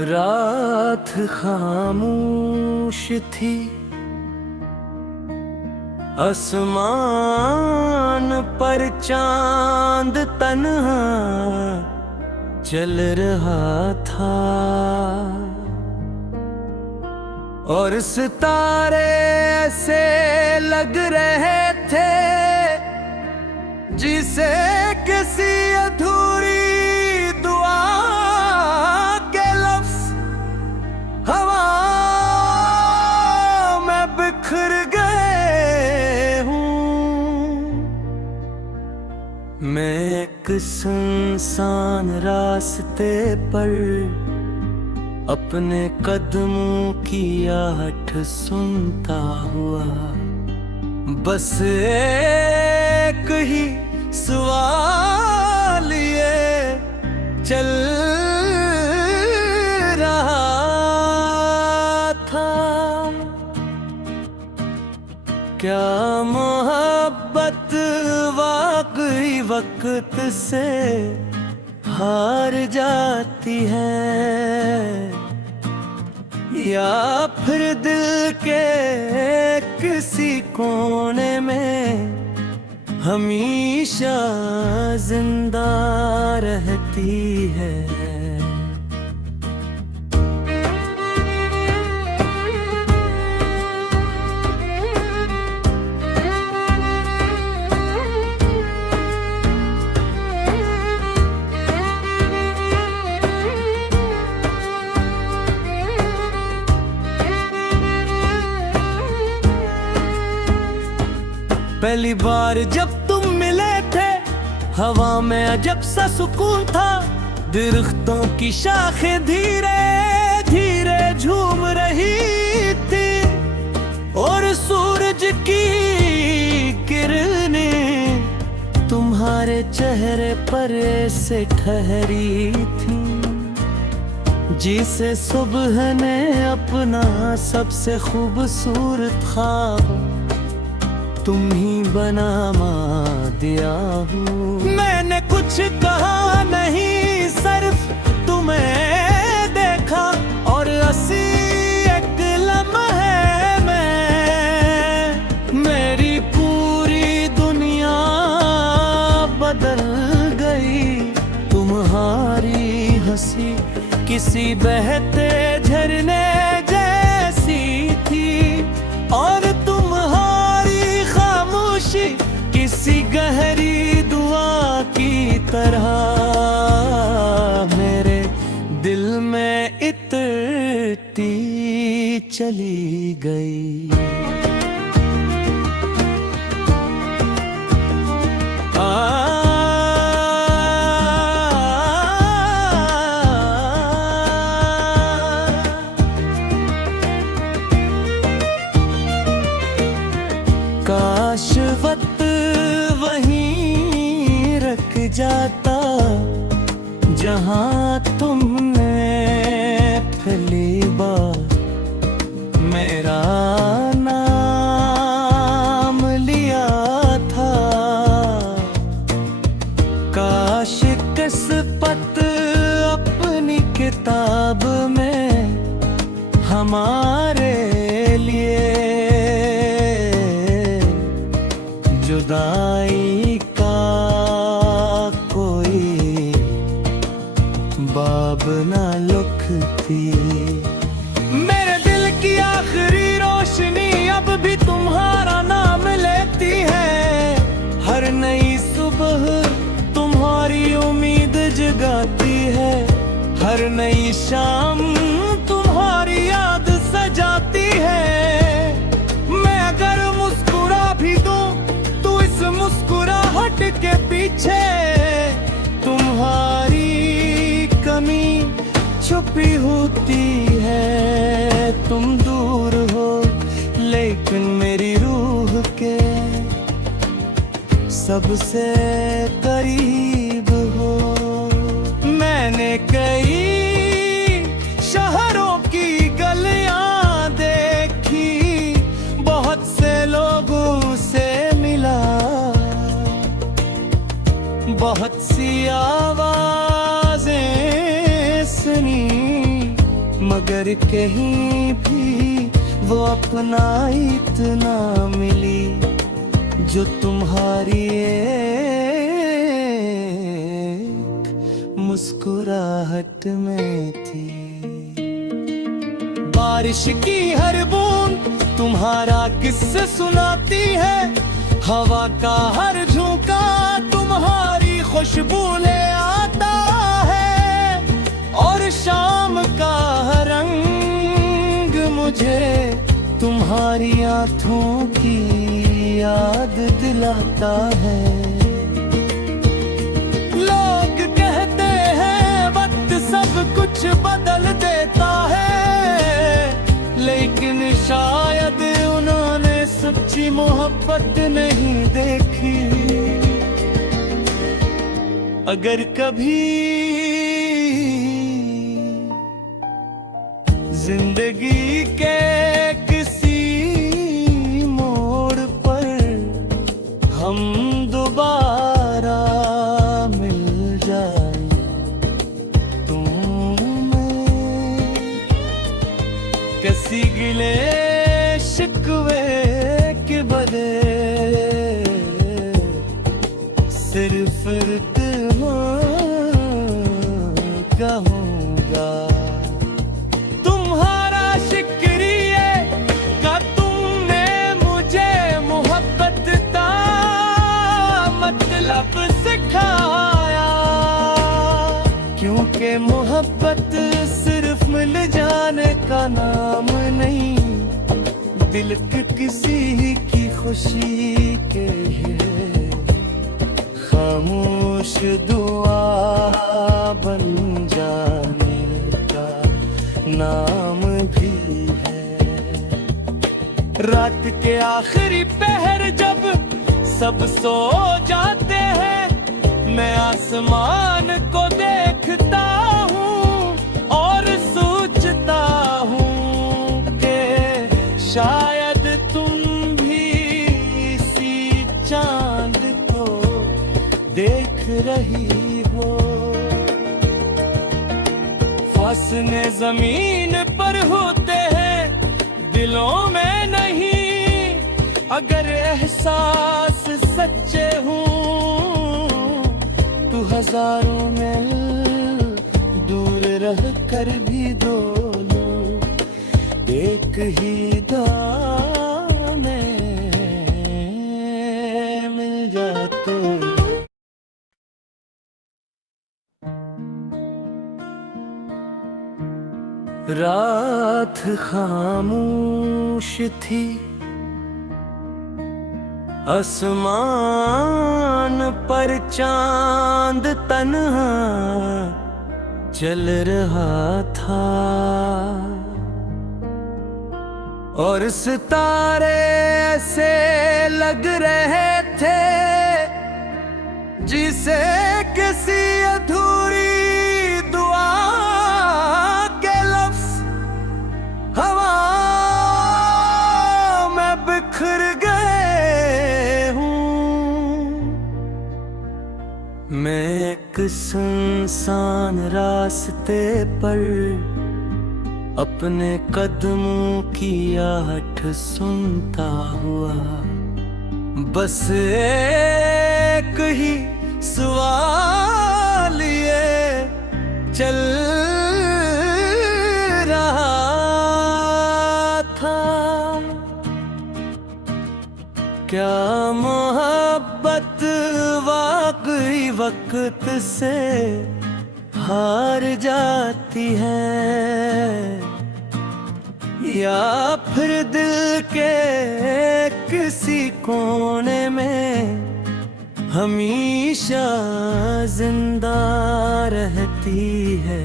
रात खामोश थी, आसमान पर चांद तन्हा चल रहा था और सितारे ऐसे लग रहे थे जिसे किसी अधूरी दुआ के लफ्ज़ हवा में बिखर गए हूँ। मैं एक सुनसान रास्ते पर अपने कदमों की आहट सुनता हुआ बस एक ही सवाल ये चल रहा था, क्या मोहब्बत वाकई वक्त से हार जाती है या फिर दिल के किसी कोने में हमेशा जिंदा रहती है। पहली बार जब तुम मिले थे हवा में अजब सा सुकून था, दरख्तों की शाखें धीरे धीरे झूम रही थी और सूरज की किरणें तुम्हारे चेहरे पर ऐसे ठहरी थी जिसे सुबह ने अपना सबसे खूबसूरत ख्वाब तुम ही बना दिया हूँ। मैंने कुछ कहा नहीं, सिर्फ तुम्हें देखा और हंसी एक लम्हे में मेरी पूरी दुनिया बदल गई। तुम्हारी हंसी किसी बहते झरने जैसी थी और किसी गहरी दुआ की तरह मेरे दिल में इतरती चली गई। काश वक्त वहीं रख जाता जहां तुमने पहली बार मेरा नाम लिया था। काश किस्मत अपनी किताब में हमारे लिए जुदाई का कोई बाब ना लिखती। मेरे दिल की आखिरी रोशनी अब भी तुम्हारा नाम लेती है। हर नई सुबह तुम्हारी उम्मीद जगाती है, हर नई शाम तुम्हारी याद सजाती है। मैं अगर मुस्कुरा भी दूं मुस्कुराहट के पीछे तुम्हारी कमी छुपी होती है। तुम दूर हो लेकिन मेरी रूह के सबसे करीब हो। मैंने कई शहरों की गलियां देखी, बहुत से लोगों से मिला, बहुत सी आवाजें सुनी, मगर कहीं भी वो अपना इतना मिली जो तुम्हारी एक मुस्कुराहट में थी। बारिश की हर बूंद तुम्हारा किस्सा सुनाती है, हवा का हर झोंका तुम्हारी खुशबू ले आता है, और शाम का हर रंग मुझे तुम्हारी आँखों की याद दिलाता है। लोग कहते हैं वक्त सब कुछ बदल देता है, लेकिन शायद उन्होंने सच्ची मोहब्बत नहीं देखी। अगर कभी जिंदगी के किसी मोड़ पर हम दोबारा मिल जाए, तुम्हें किसी गिले शिकवे के बदले सिर्फ इतना कहूँगा, तुम्हारा शुक्रिया का तुमने मुझे मोहब्बत का मतलब सिखाया। क्योंकि मोहब्बत सिर्फ मिल जाने का नाम नहीं, दिल के किसी की खुशी के लिए खामोश दुआ बन जाने का नाम भी है। रात के आखिरी पहर जब सब सो जाते हैं, मैं आसमान को देखता हूँ और सोचता हूँ कि शायद तुम भी इसी चांद को देख रही हो। फासले जमीन पर होते हैं, दिलों में नहीं। अगर एहसास सच्चे हों तो हजारों मील दूर रह कर भी दोनों एक ही दाने मिल जाते। रात खामोश थी, आसमान पर चांद तन्हा चल रहा था, और सितारे ऐसे लग रहे थे जिसे किसी अधूरी दुआ के लफ्ज हवा में बिखर गए हूँ। मैं एक सुनसान रास्ते पर अपने कदमों की आहट सुनता हुआ, बस एक ही सवाल ये चल रहा था, क्या मोहब्बत वाकई वक्त से हार जाती है, या फिर दिल के किसी कोने में हमेशा जिंदा रहती है।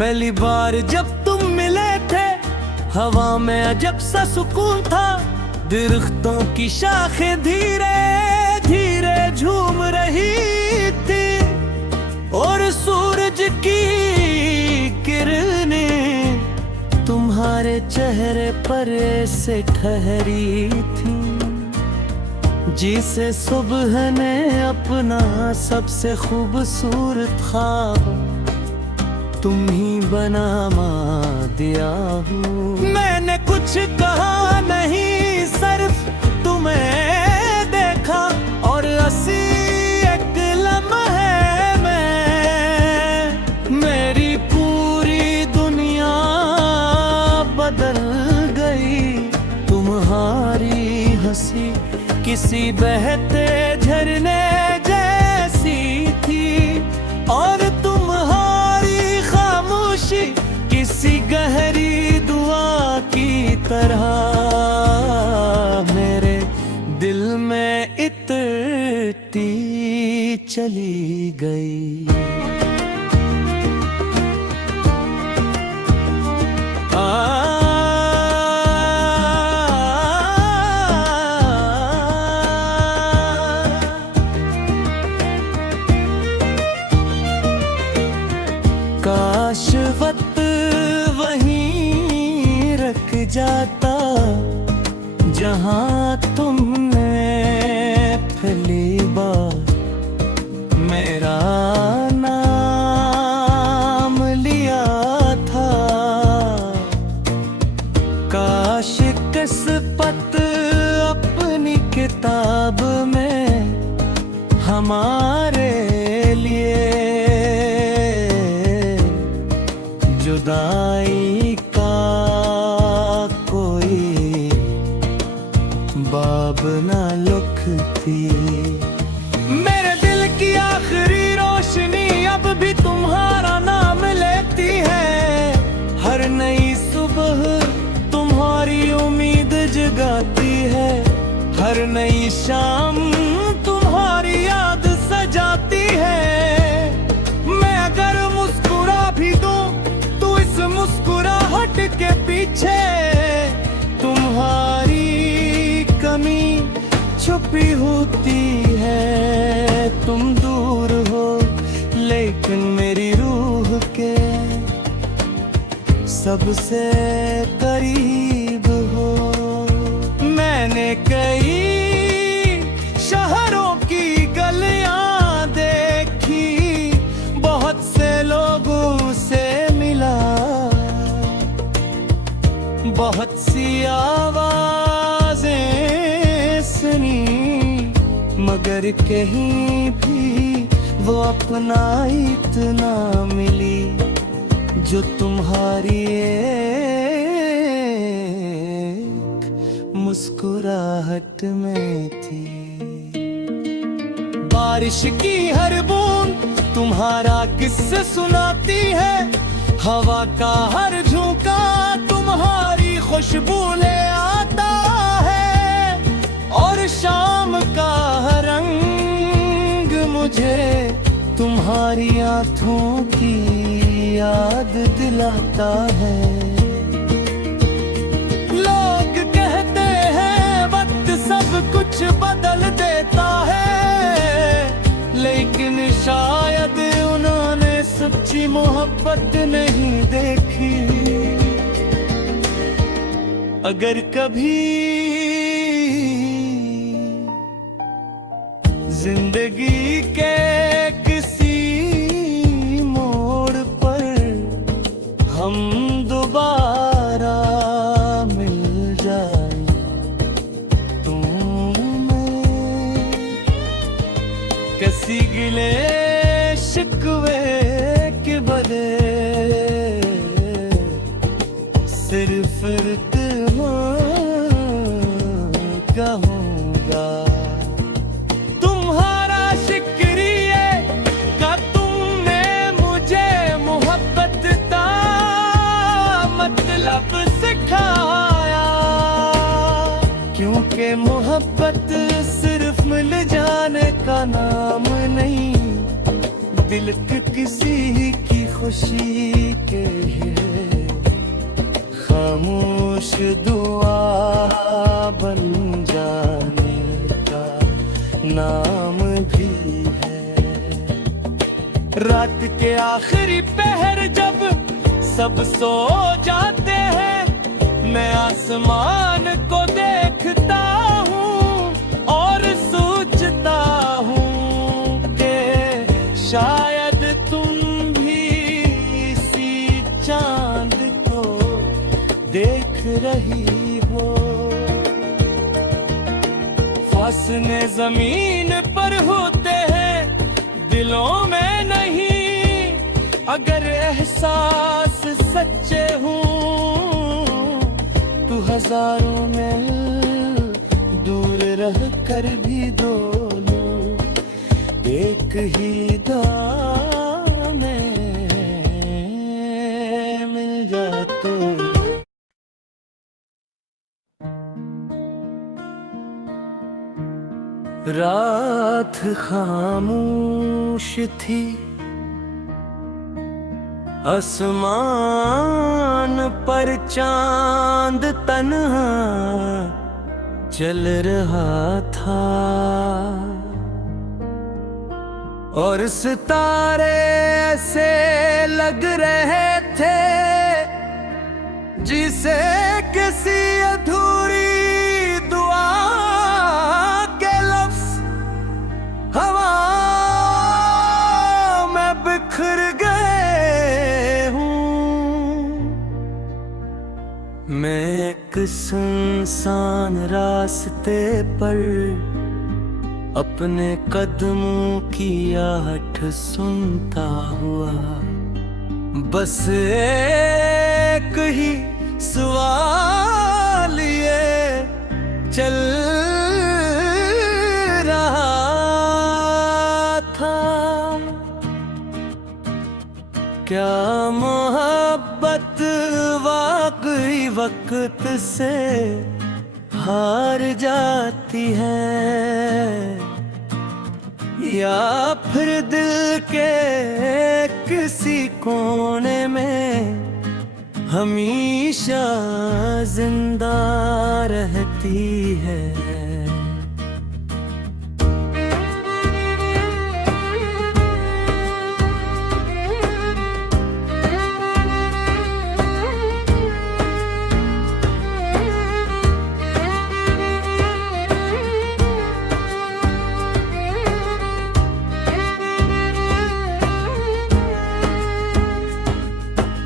पहली बार जब तुम मिले थे, हवा में अजब सा सुकून था, दरख्तों की शाखें धीरे धीरे झूम रही थी और सूरज की किरणें तुम्हारे चेहरे पर ऐसे ठहरी थी जिसे सुबह ने अपना सबसे खूबसूरत ख्वाब तुम ही बना दिया हूँ। मैंने कुछ कहा नहीं, सिर्फ तुम्हें देखा और हंसी एक लम्हे में मेरी पूरी दुनिया बदल गई। तुम्हारी हंसी किसी बहते झरने जैसी थी और तुम्हारी खामोशी किसी गहरी दुआ की तरह मेरे दिल में इतरती चली गई। काश वक्त वहीं रख जाता जहां तुमने पहली बार मेरा नाम लिया था। काश किस्मत अपनी किताब में हमारे लिए जुदाई का कोई बाब ना लिखती। मेरे दिल की आखिरी रोशनी अब भी तुम्हारा नाम लेती है। हर नई सुबह तुम्हारी उम्मीद जगाती है। हर नई शाम तुम्हारी याद सजाती है। मैं अगर मुस्कुरा भी दूं मुस्कुराहट के पीछे तुम्हारी कमी छुपी होती है। तुम दूर हो लेकिन मेरी रूह के सबसे करीब हो। मैंने कई शहरों की गलियां देखी, बहुत से लोगों से मिला, बहुत सी आवाजें सुनी, मगर कहीं भी वो अपना इतना मिली जो तुम्हारी एक मुस्कुराहट में थी। बारिश की हर बूंद तुम्हारा किस्सा सुनाती है। हवा का हर झोंका तुम्हारी खुशबू ले आता है और शाम का हर रंग मुझे तुम्हारी आँखों की याद दिलाता है। लोग कहते हैं वक्त सब कुछ बदल देता है, लेकिन शायद उन्होंने सच्ची मोहब्बत नहीं देखी। अगर कभी जिंदगी के किसी मोड़ पर हम दोबारा मिल जाए तो मैं किसी गिले शिकवे के बदले सिर्फ कहूँगा तुम्हारा शुक्रिया का तुमने मुझे मोहब्बत का मतलब सिखाया। क्योंकि मोहब्बत सिर्फ मिल जाने का नाम नहीं, दिल के किसी की खुशी के खामोश दुआ बन जाने का नाम भी है। रात के आखिरी पहर जब सब सो जाते हैं, मैं आसमान को देखता हूँ और सोचता हूँ कि शायद तुम भी इसी चांद को देख रही हो। फासले जमीन पर होते हैं, दिलों में नहीं। अगर एहसास सच्चे हूँ तो हजारों मील दूर रह कर भी दोनों एक ही दाम में मिल जाते। रात खामोश थी, आसमान पर चांद तन्हा चल रहा था और सितारे ऐसे लग रहे थे जिसे किसी अधूरी दुआ के लफ्ज हवा में बिखर गए हूँ। मैं एक सुनसान रास्ते पर अपने कदमों की आहट सुनता हुआ बस एक ही सवाल ये चल रहा था, क्या मोहब्बत वाकई वक्त से हार जाती है या फिर दिल के किसी कोने में हमेशा जिंदा रहती है।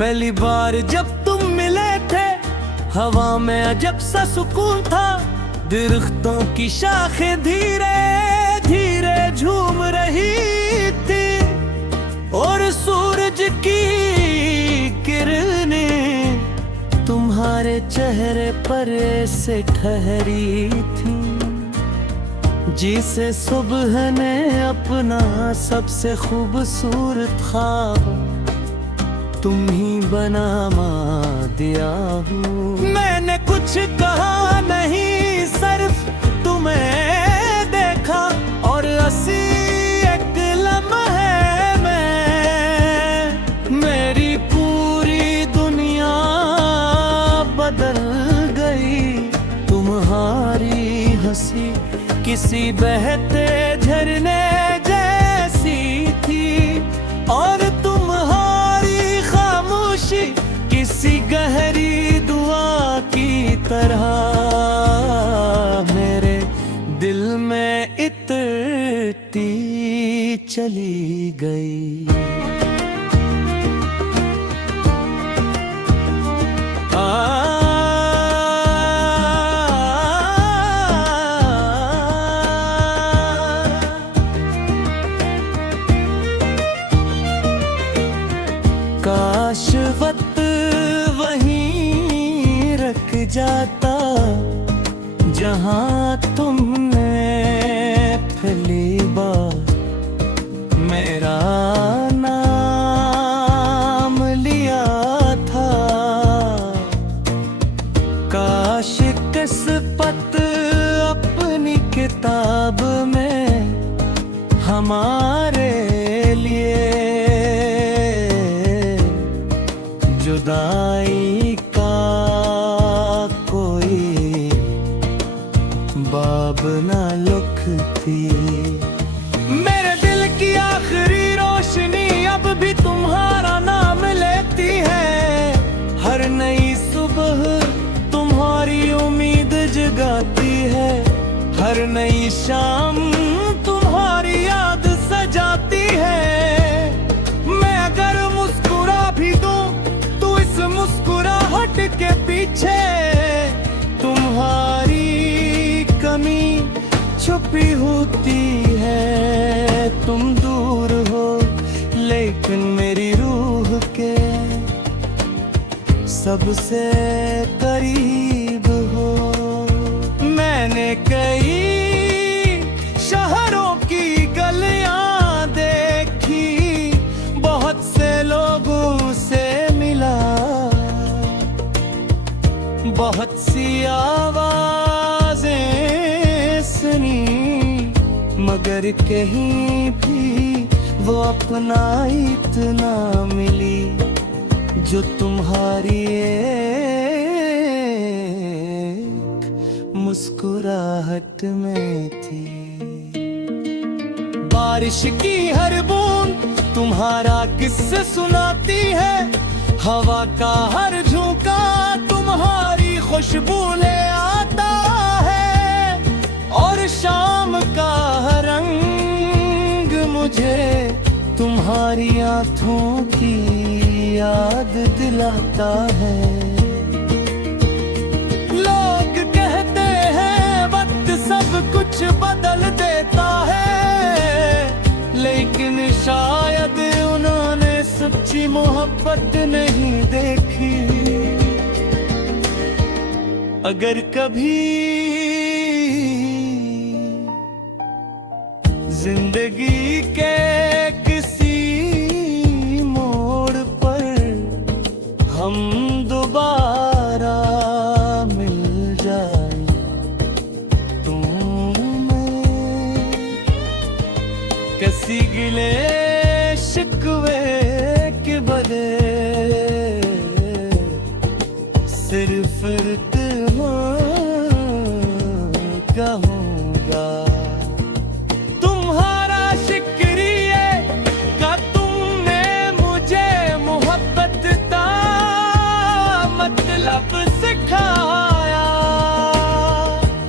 पहली बार जब तुम मिले थे, हवा में अजब सा सुकून था। दरख्तों की शाखें धीरे धीरे झूम रही थी और सूरज की किरणें तुम्हारे चेहरे पर ऐसे ठहरी थी जिसे सुबह ने अपना सबसे खूबसूरत ख्वाब तुम ही बना दिया हूँ। मैंने कुछ कहा नहीं, सिर्फ तुम्हें देखा और हंसी एक लम्हे में मेरी पूरी दुनिया बदल गई। तुम्हारी हंसी किसी बहते झरने जैसी थी और किसी गहरी दुआ की तरह मेरे दिल में इतरती चली गई। काश वक्त जाता जहां तुमने पहली बार मेरा नाम लिया था। काश किस्मत अपनी किताब में हमारे लिए जुदाई का हर नई शाम तुम्हारी याद सजाती है। मैं अगर मुस्कुरा भी दूं तो इस मुस्कुराहट के पीछे तुम्हारी कमी छुपी होती है। तुम दूर हो लेकिन मेरी रूह के सबसे करीब हो। मैंने कई शहरों की गलियां देखी, बहुत से लोगों से मिला, बहुत सी आवाजें सुनी, मगर कहीं भी वो अपना इतना मिली जो तुम्हारी एक मुस्कुराहट में थी। बारिश की हर बूंद तुम्हारा किस्सा सुनाती है, हवा का हर झोंका तुम्हारी खुशबू ले आता है, और शाम का हर रंग मुझे तुम्हारी आँखों की याद दिलाता है। लोग कहते हैं वक्त सब कुछ बदल देता है, लेकिन शायद उन्होंने सच्ची मोहब्बत नहीं देखी। अगर कभी जिंदगी के हम दोबारा मिल जाए, तुम्हें किसी गिले शिकवे के बदले सिर्फ कहूँगा तुम्हारा शुक्रिया का तुमने मुझे मोहब्बत मतलब सिखाया,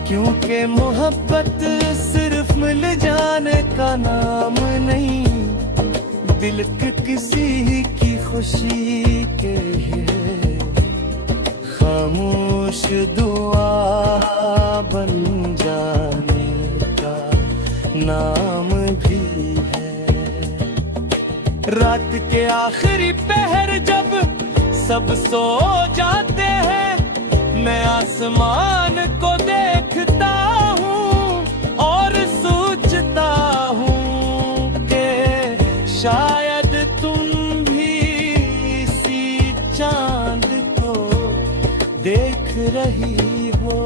क्योंकि मोहब्बत सिर्फ मिल जाने का नाम नहीं, दिल के किसी की खुशी के खामोश दुआ बन जाने का नाम भी है। रात के आखिरी पहर जब सब सो जाते हैं, मैं आसमान को देखता हूँ और सोचता हूँ कि शायद तुम भी इसी चांद को देख रही हो।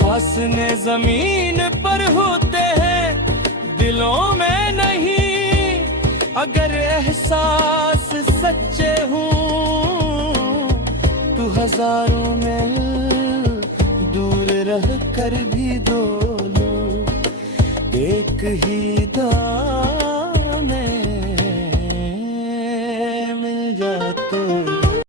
फासले जमीन पर होते हैं दिलों में नहीं, अगर एहसास सच्चे हूँ तो हजारों मील दूर रह कर भी दोनों एक ही दाम